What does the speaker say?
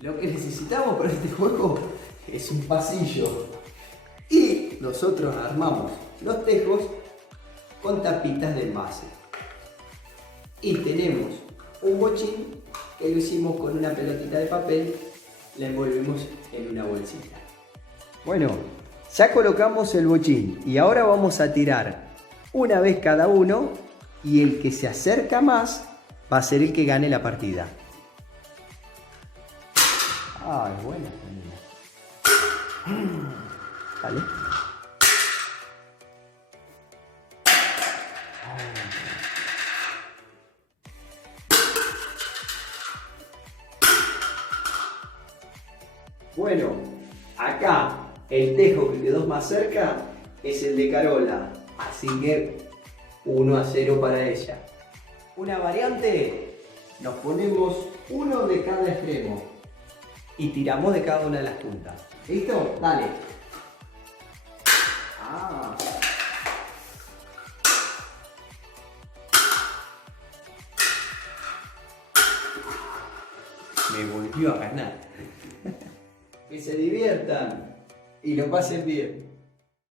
Lo que necesitamos para este juego es un pasillo. Y nosotros armamos los tejos con tapitas de envase. Y tenemos un bochín que lo hicimos con una pelotita de papel, la envolvemos en una bolsita. Bueno, ya colocamos el bochín y ahora vamos a tirar una vez cada uno y el que se acerca más va a ser el que gane la partida. Ah, es buena. Dale. Bueno, acá el tejo que quedó más cerca es el de Carola, así que 1-0 para ella. Una variante, nos ponemos uno de cada extremo y tiramos de cada una de las puntas. ¿Listo? Dale. Ah. Me volvió a ganar. Que se diviertan y lo pasen bien.